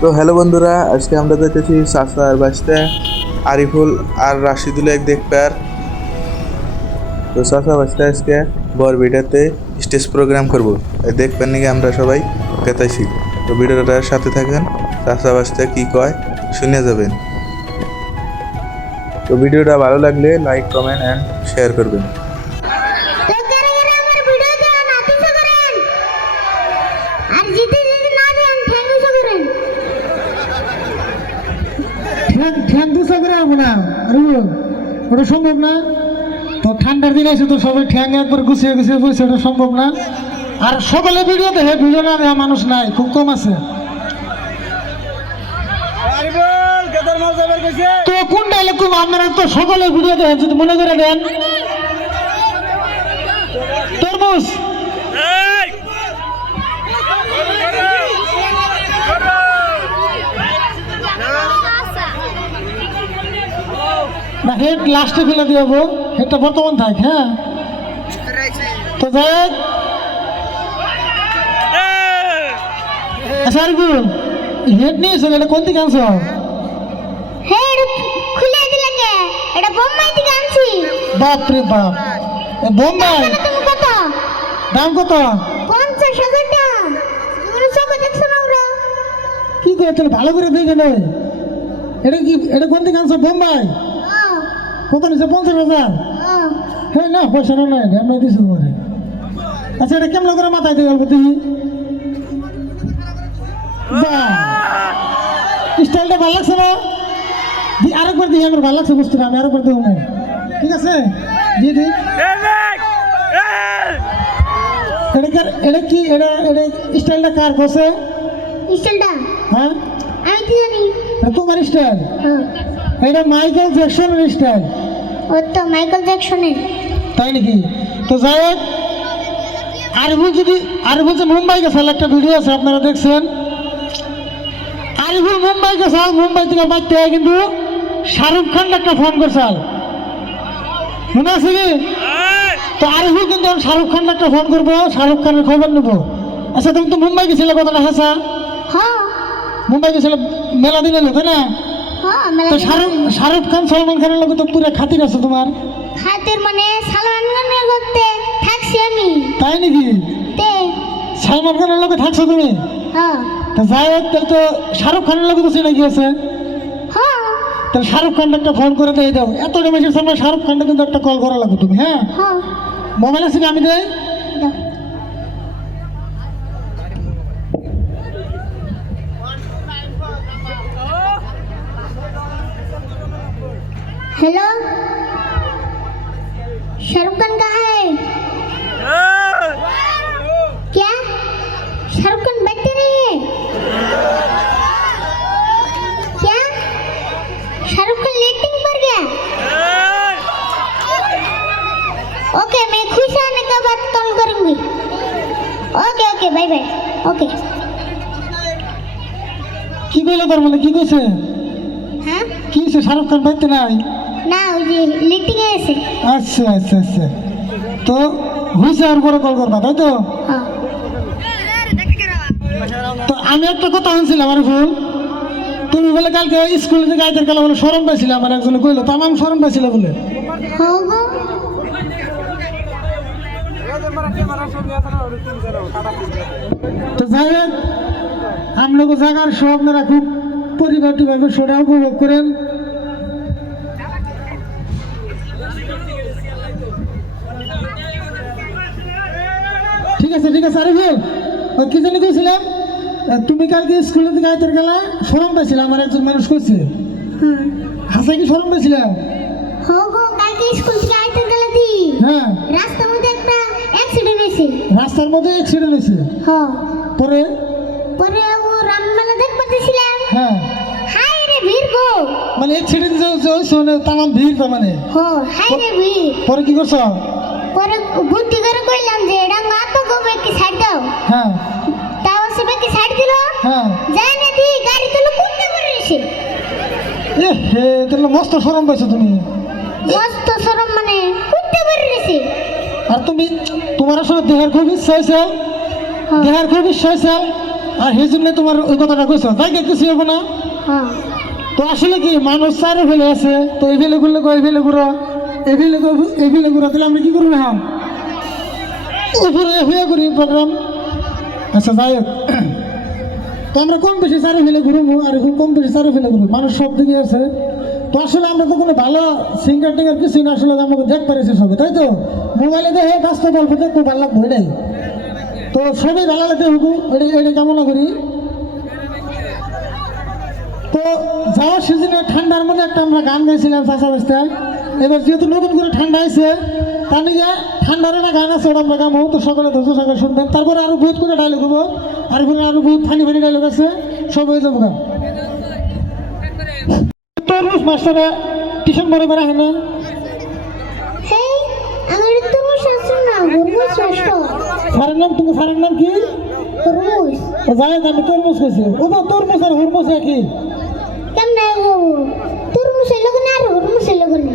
তো হ্যালো বন্ধুরা, আজকে আমরা দেখতেছি সাসা আর বাসতে, আরিফুল আর রাশিদুল এক দেখবে আর তো সাসা বাসতে আজকে বরবিটাতে স্টেজ প্রোগ্রাম করব। দেখবেন নাকি আমরা সবাই কেতাইছি তো ভিডিওটার সাথে থাকেন সাসা বাসতে কি কয় শুনে যাবেন। তো ভিডিওটা ভালো লাগলে লাইক, কমেন্ট অ্যান্ড শেয়ার করবেন। ঠ্যাং দুসা করে হবে না রুল ওটা সম্ভব না তো ঠান্ডার দিন এসে তো সবাই ঠ্যাং একবার গুছিয়ে গুছিয়ে বসে ওটা সম্ভব না আর সকালে ভিডিও দেখে ভিডিও না দেওয়া মানুষ নাই। খুব কম আছে তো কোন ডাইলে খুব আপনারা তো সকালে ভিডিও দেখেন যদি মনে করে দেন। তরমুজ হেড লাস্টে ফেলে দিয়ে হব হেডটা বর্তমান থাক হ্যাঁ? তো যাই। আচ্ছা আরিফুল হেড নিয়েছো এটা কোন দিকে আনছো? হে খুলে দিলে কে এটা বোম্বাই থেকে আনছি। বাপ। রে বাপ বোম্বাই এটা দাম কত? পঞ্চাশ হাজার টাকা। তুমি চোখে দেখছ না ওরা। কি করে তাহলে ভালো করে দেখে নয় এটা কি এটা কোন দিকে আনছো? বোম্বাই? হ্যাঁ কত নিছে পঞ্চাশ হাজার হ্যাঁ না পয়সা না নয় আমরা দিছি তোমাকে আচ্ছা এটা কেমন করে মাথায় দিয়ে গল্প তুই স্টাইলটা ভালো লাগছে না? আরেকবার দিই আমার ভালো লাগছে বুঝতে আমি আরেকবার দেবো ঠিক আছে? দিয়ে দিই। এটা এটা কি এটা এটা স্টাইলটা কার বসে? স্টাইলটা? হ্যাঁ? আমি কি জানি? তোমার স্টাইল। হ্যাঁ। এটা মাইকেল জ্যাকসনের স্টাইল। ও তো মাইকেল জ্যাকসনের। তাই নাকি? তো যাই হোক আরিফুল যদি আরিফুল যে মুম্বাই গেছে একটা ভিডিও আছে আপনারা দেখছেন। আরিফুল মুম্বাই গেছে মুম্বাই থেকে বাড়তে কিন্তু শাহরুখ খান একটা ফোন করছে মনে আছে কি? তো আরিফুল কিন্তু আমি শাহরুখ খান একটা ফোন করব শাহরুখ খানের খবর নেব। আচ্ছা তুমি তো মুম্বাই গেছিলে কথাটা হাসা? হ্যাঁ। মুম্বাই গেছিলে মেলা দিনে তাই না? তো শাহরুখ শাহরুখ খান সলমান খানের লোক তো পুরো খাতির আছে তোমার। হাতের মানে সালমান খানের করতে থাকছি আমি। তাই নাকি? তে। সালমান খানের লোকে থাকছো তুমি? হ্যাঁ। তো যাই হোক তাহলে তো শাহরুখ খানের লোক তো চিনে গিয়েছে হ্যাঁ। তাহলে শাহরুখ খানটা একটা ফোন করে দিয়ে দাও। এত মেসেজ সামনে শাহরুখ খানটা কিন্তু একটা কল করা লাগবে তুমি হ্যাঁ? হ্যাঁ। মোবাইল আছে কি আমি দেই हेलो शाहरुख खान कहाँ है? क्या? शाहरुख खान बैठे नहीं है क्या? शाहरुख खान लेटिंग पर गया। ओके मैं खुश आने का बात कम करूँगी। Okay okay bye bye okay की बोले कर बोले की कैसे हाँ? की से शाहरुख खान बैठे नहीं না ওই যে লিটিং এ আছে। আচ্ছা আচ্ছা আচ্ছা। তো হয়েছে আর পরে কল করবা তাই তো? হ্যাঁ। তো আমি একটা কথা শুনছিলাম আমার ফুল তুমি বলে কালকে স্কুলে থেকে আইতের কালে বলে সরম পাইছিলে আমার একজনে কইলো তো আমার সরম পাইছিলে বলে। হ্যাঁ তো যাই হোক জায়গার সব আপনারা খুব পরিপাটিভাবে সোটা উপভোগ করেন। ঠিক আছে ওই কি জানি কইছিলাম তুমি কালকে স্কুলে থেকে আইতের গেলা সরম পাইছিলাম আমার একজন মানুষ কইছে। হ্যাঁ। হাসাই কি সরম পাইছিলাম হ্যাঁ গো কালকে স্কুল থেকে আইতে গেলে দি হ্যাঁ। রাস্তার মধ্যে একটা অ্যাক্সিডেন্ট হয়েছে রাস্তার মধ্যে অ্যাক্সিডেন্ট হয়েছে হ্যাঁ পরে? পরে ও রামমেলা দেখ পাচ্ছিলাম হ্যাঁ। হাই রে ভিড় গো। মানে অ্যাক্সিডেন্ট যে মানে তামাম ভিড় তার মানে। হো হাই রে ভিড়। পরে কি করছ? পরে বুদ্ধি করে কইলাম যে এটা মা তো গো বেকি সাইড দাও হ্যাঁ তাও সে বেকি সাইড দিল হ্যাঁ যায় না দি গাড়ি তো কুত্তে করে এসে এ তাহলে মস্ত সরম পাইছো তুমি। মস্ত সরম মানে? করে এসে আর তুমি তোমার আসলে দেহের খুব ইচ্ছা হয়েছে। দেহের খুব ইচ্ছা হয়েছে। আর সেই জন্য তোমার ওই কথাটা কইছো। তাই কে কিছু হবে না? হ্যাঁ। তো আসলে কি মানুষ চারে ফেলে আছে। তো এই ফেলে ঘুরলে এই ফেলে ঘুরো। এই ফেলে এই ফেলে ঘুরো তাহলে আমরা কি করব এখন? উপরে হয়ে করি প্রোগ্রাম আচ্ছা যাই হোক। তো আমরা কম বেশি চারে ফেলে ঘুরবো আর এখন কম বেশি চারে ফেলে ঘুরবো মানুষ সব দিকে আছে। তো আসলে আমরা তো কোনো ভালো সিঙ্গার টিঙ্গার কিছু না, আসলে আমাকে দেখ পারিছি সবে, তাই তো? মোবাইলে দেখে বাস্তব গল্প দেখতে ভালো লাগবে, এটাই। তো সবই ভালো লাগতে হুকু এটা এটা কামনা করি? তো যাওয়ার সিজনে ঠান্ডার মধ্যে একটা আমরা গান গাইছিলাম চাষা বাস্তায় এবার যেহেতু নতুন করে ঠান্ডা আছে তার নিয়ে ঠান্ডার একটা গান আছে ওটা আমরা গামো তো সকালে ধৈর্য সকালে শুনবেন। তারপরে আরও বহুত করে ডায়লগ হব, আর এখানে আরও বহুত ফানি ফানি ডায়লগ আছে, সব হয়ে যাব গান তরমুজ মাস্টারে টিউশন বড় করে না হেই আমার তরমুজ শাস্ত্র না তরমুজ শাস্ত্র। স্যারের নাম তুমি স্যারের নাম কি? তরমুজ জানে আমি তরমুজ কইছি ও বা তরমুজ আর হুরমুজ একই। কেমনে গো তরমুজের লগে না আর হুরমুজের লগে না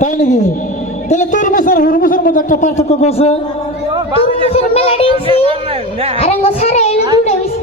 তাই নাকি? তাহলে তরমুজ আর হুরমুজের মধ্যে একটা পার্থক্য আছে? তরমুজের মেলাডি আছে। আর আঙ্গ সারা এলো দুটো হইছে।